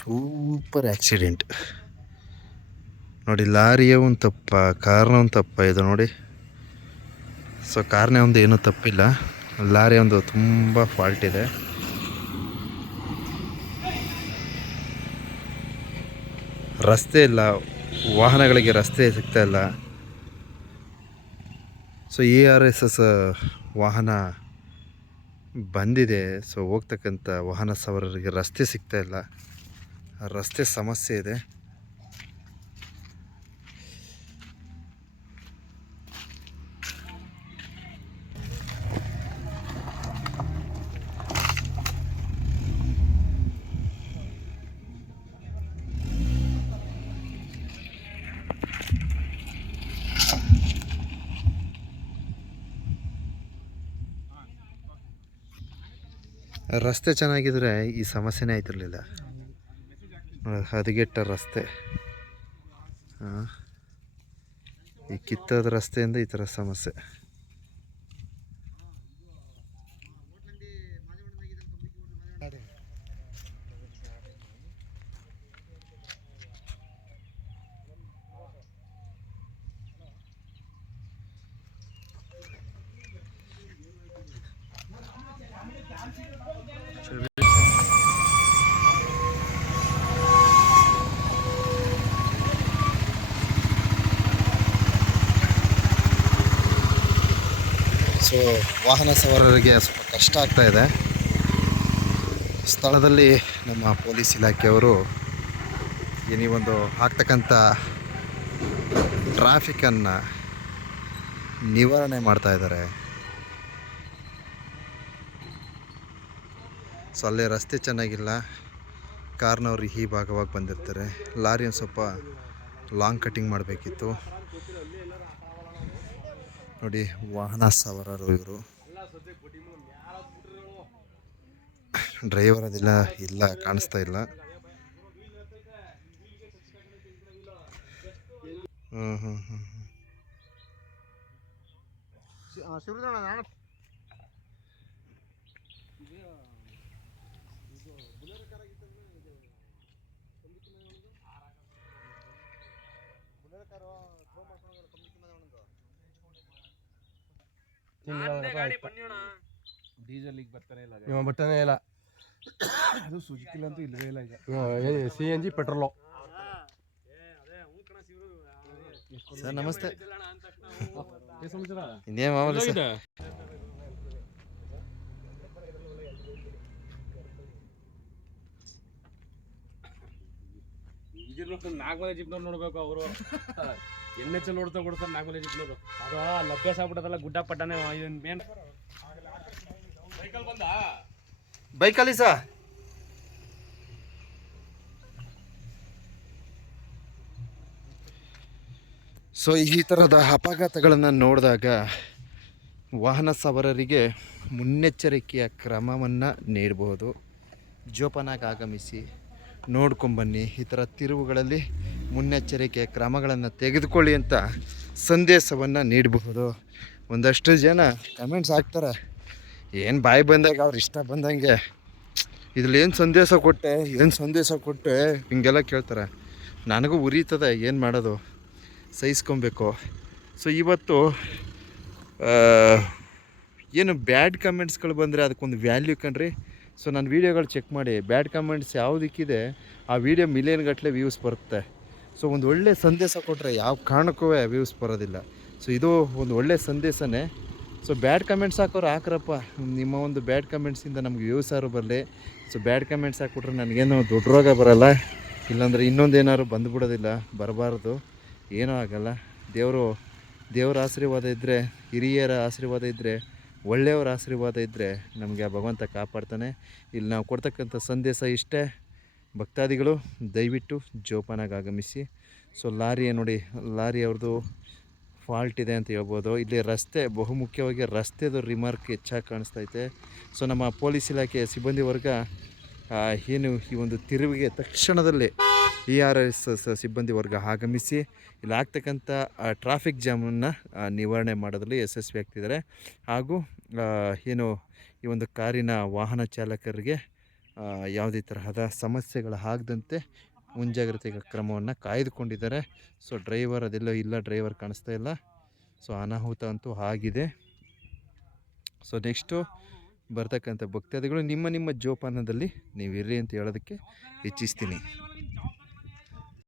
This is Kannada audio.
Super accident. ನೋಡಿ, ಲಾರಿಯ ಒಂದು ತಪ್ಪ, ಕಾರ್ನ ಒಂದು ತಪ್ಪ ಇದು ನೋಡಿ. ಸೊ ಕಾರ್ನೇ ಒಂದು ಏನೂ ತಪ್ಪಿಲ್ಲ. ಲಾರಿ ಒಂದು ತುಂಬ ಫಾಲ್ಟ್ ಇದೆ. ರಸ್ತೆ ಇಲ್ಲ, ವಾಹನಗಳಿಗೆ ರಸ್ತೆ ಸಿಗ್ತಾ ಇಲ್ಲ. So A R S S ವಾಹನ ಬಂದಿದೆ. ಸೊ ಹೋಗ್ತಕ್ಕಂಥ ವಾಹನ ಸವಾರರಿಗೆ ರಸ್ತೆ ಸಿಗ್ತಾ ಇಲ್ಲ. ರಸ್ತೆ ಸಮಸ್ಯೆ ಇದೆ. ರಸ್ತೆ ಚೆನ್ನಾಗಿದ್ರೆ ಈ ಸಮಸ್ಯೆನೇ ಆಯ್ತಿರ್ಲಿಲ್ಲ. ಹದಗೆಟ್ಟ ರಸ್ತೆ ಈ ಕಿತ್ತದ ರಸ್ತೆಯಿಂದ ಈ ಥರ ಸಮಸ್ಯೆ. ಸೊ, ವಾಹನ ಸವಾರರಿಗೆ ಸ್ವಲ್ಪ ಕಷ್ಟ ಆಗ್ತಾ ಇದೆ. ಸ್ಥಳದಲ್ಲಿ ನಮ್ಮ ಪೊಲೀಸ್ ಇಲಾಖೆಯವರು ಈ ಒಂದು ಆಗ್ತಕ್ಕಂಥ ಟ್ರಾಫಿಕನ್ನು ನಿವಾರಣೆ ಮಾಡ್ತಾ ಇದ್ದಾರೆ. ಸೊ, ಅಲ್ಲೇ ರಸ್ತೆ ಚೆನ್ನಾಗಿಲ್ಲ. ಕಾರ್ನವ್ರು ಈ ಭಾಗವಾಗಿ ಬಂದಿರ್ತಾರೆ. ಲಾರಿಯನ್ನು ಸ್ವಲ್ಪ ಲಾಂಗ್ ಕಟ್ಟಿಂಗ್ ಮಾಡಬೇಕಿತ್ತು. ನೋಡಿ ವಾಹನ ಸವಾರರು ಇವರು. ಡ್ರೈವರ್ ಅದೆಲ್ಲ ಇಲ್ಲ ಕಾಣಿಸ್ತಾ ಇಲ್ಲ. ಹ್ಞೂ ಹ್ಞೂ ಹ್ಞೂ ಡೀಸೆಲಿಗೆ ಬರ್ತಾನೆ ಇಲ್ಲ ಇವ ಬಟ್ಟನೇ ಇಲ್ಲ. ಅದು ಸುಜುಕಿಲ್ ಅಂತೂ ಇಲ್ಲವೇ ಇಲ್ಲ ಈಗ. C N G petrol sir ನಮಸ್ತೆ. ಇನ್ನೇನು ಮಾಮೂಲಿ ಸರ್? ಇದ್ರ ನಾಗಮಲೆ ಜಿಪ್ನವ್ರು ನೋಡ್ಬೇಕು ಅವರು. ಎನ್ ಎಚ್ ನೋಡ್ತಾ ಕೊಡ್ತಾರೆ ನಾಗಮಲೆ ಜಿಪ್ನವ್ರು ಅದು ಲಭ್ಯಸ ಆಗ್ಬಿಟ್ಟದಲ್ಲ ಗುಡ್ಡ ಪಟ್ಟನೆ ಇದನ್ ಮೇನ್ ಸೈಕಲ್ ಬಂದ ಬೈಕಲ್ಲಿ ಸರ್ ಸೊ ಈ ಥರದ ಅಪಘಾತಗಳನ್ನು ನೋಡಿದಾಗ ವಾಹನ ಸವಾರರಿಗೆ ಮುನ್ನೆಚ್ಚರಿಕೆಯ ಕ್ರಮವನ್ನು ನೀಡಬಹುದು ಜೋಪಾನಾಗಿ ಆಗಮಿಸಿ ನೋಡ್ಕೊಂಬನ್ನಿ ಈ ಥರ ತಿರುವುಗಳಲ್ಲಿ ಮುನ್ನೆಚ್ಚರಿಕೆ ಕ್ರಮಗಳನ್ನು ತೆಗೆದುಕೊಳ್ಳಿ ಅಂತ ಸಂದೇಶವನ್ನು ನೀಡಬಹುದು. ಒಂದಷ್ಟು ಜನ ಕಮೆಂಟ್ಸ್ ಹಾಕ್ತಾರೆ, ಏನು ಬಾಯಿ ಬಂದಾಗ ಅವ್ರು ಇಷ್ಟ ಬಂದಂಗೆ? ಇದ್ರಲ್ಲಿ ಏನು ಸಂದೇಶ ಕೊಟ್ಟೆ? ಏನು ಸಂದೇಶ ಕೊಟ್ಟೆ? ಹಿಂಗೆಲ್ಲ ಕೇಳ್ತಾರೆ. ನನಗೂ ಉರಿತದೆ ಏನು ಮಾಡೋದು? ಸಹಿಸ್ಕೊಬೇಕು. ಸೊ ಇವತ್ತು ಏನು ಬ್ಯಾಡ್ ಕಮೆಂಟ್ಸ್ಗಳು ಬಂದರೆ ಅದಕ್ಕೊಂದು ವ್ಯಾಲ್ಯೂ ಕಣ್ರಿ. ಸೊ ನನ್ನ ವೀಡಿಯೋಗಳು ಚೆಕ್ ಮಾಡಿ ಬ್ಯಾಡ್ ಕಮೆಂಟ್ಸ್ ಯಾವುದಕ್ಕಿದೆ ಆ ವಿಡಿಯೋ ಮಿಲಿಯನ್ ಗಟ್ಟಲೆ ವ್ಯೂಸ್ ಬರುತ್ತೆ. ಸೊ ಒಂದು ಒಳ್ಳೆ ಸಂದೇಶ ಕೊಟ್ಟರೆ ಯಾವ ಕಾರಣಕ್ಕೂ ವ್ಯೂಸ್ ಬರೋದಿಲ್ಲ. ಸೊ ಇದು ಒಂದು ಒಳ್ಳೆ ಸಂದೇಶನೇ. ಸೊ ಬ್ಯಾಡ್ ಕಮೆಂಟ್ಸ್ ಹಾಕೋರು ಹಾಕ್ರಪ್ಪ. ನಿಮ್ಮ ಒಂದು ಬ್ಯಾಡ್ ಕಮೆಂಟ್ಸಿಂದ ನಮ್ಗೆ ವ್ಯೂಸ್ ಆರು ಬರಲಿ? ಸೊ ಬ್ಯಾಡ್ ಕಮೆಂಟ್ಸ್ ಹಾಕ್ಬಿಟ್ರೆ ನನಗೇನು ದೊಡ್ಡ ರೋಗ ಬರಲ್ಲ. ಇಲ್ಲಾಂದರೆ ಇನ್ನೊಂದೇನಾದ್ರು ಬಂದುಬಿಡೋದಿಲ್ಲ, ಬರಬಾರ್ದು. ಏನೂ ಆಗಲ್ಲ. ದೇವರು, ದೇವರ ಆಶೀರ್ವಾದ ಇದ್ದರೆ ಹಿರಿಯರ ಆಶೀರ್ವಾದ ಇದ್ದರೆ ಒಳ್ಳೆಯವರ ಆಶೀರ್ವಾದ ಇದ್ದರೆ ನಮಗೆ ಆ ಭಗವಂತ ಕಾಪಾಡ್ತಾನೆ. ಇಲ್ಲಿ ನಾವು ಕೊಡ್ತಕ್ಕಂಥ ಸಂದೇಶ ಇಷ್ಟೇ. ಭಕ್ತಾದಿಗಳು, ದಯವಿಟ್ಟು ಜೋಪಾನಾಗಿ ಆಗಮಿಸಿ. ಸೊ ಲಾರಿ ನೋಡಿ, ಲಾರಿ ಅವ್ರದ್ದು ಫಾಲ್ಟ್ ಇದೆ ಅಂತ ಹೇಳ್ಬೋದು. ಇಲ್ಲಿ ರಸ್ತೆ, ಬಹುಮುಖ್ಯವಾಗಿ ರಸ್ತೆದು ರಿಮಾರ್ಕ್ ಹೆಚ್ಚಾಗಿ ಕಾಣಿಸ್ತೈತೆ ಸೊ ನಮ್ಮ ಪೊಲೀಸ್ ಇಲಾಖೆಯ ಸಿಬ್ಬಂದಿ ವರ್ಗ ಏನು ಈ ಒಂದು ತಿರುವಿಗೆ ತಕ್ಷಣದಲ್ಲೇ ಇ ಆರ್ ಎಸ್ ಸಿಬ್ಬಂದಿ ವರ್ಗ ಆಗಮಿಸಿ, ಇಲ್ಲಿ ಆಗ್ತಕ್ಕಂಥ ಟ್ರಾಫಿಕ್ ಜಾಮನ್ನು ನಿವಾರಣೆ ಮಾಡೋದ್ರಲ್ಲಿ ಯಶಸ್ವಿ ಆಗ್ತಿದ್ದಾರೆ. ಹಾಗೂ ಏನು ಈ ಒಂದು ಕಾರಿನ ವಾಹನ ಚಾಲಕರಿಗೆ ಯಾವುದೇ ತರಹದ ಸಮಸ್ಯೆಗಳು ಆಗದಂತೆ ಮುಂಜಾಗ್ರತೆ ಕ್ರಮವನ್ನು ಕಾಯ್ದುಕೊಂಡಿದ್ದಾರೆ. ಸೊ ಡ್ರೈವರ್ ಅದೆಲ್ಲ ಇಲ್ಲ ಡ್ರೈವರ್ ಕಾಣಿಸ್ತಾ ಇಲ್ಲ. ಸೊ ಅನಾಹುತ ಅಂತೂ ಆಗಿದೆ. ಸೊ ನೆಕ್ಸ್ಟು ಬರ್ತಕ್ಕಂಥ ಭಕ್ತಾದಿಗಳು ನಿಮ್ಮ ನಿಮ್ಮ ಜೋಪಾನದಲ್ಲಿ ನೀವು ಇರ್ರಿ ಅಂತ ಹೇಳೋದಕ್ಕೆ ಇಚ್ಛಿಸ್ತೀನಿ.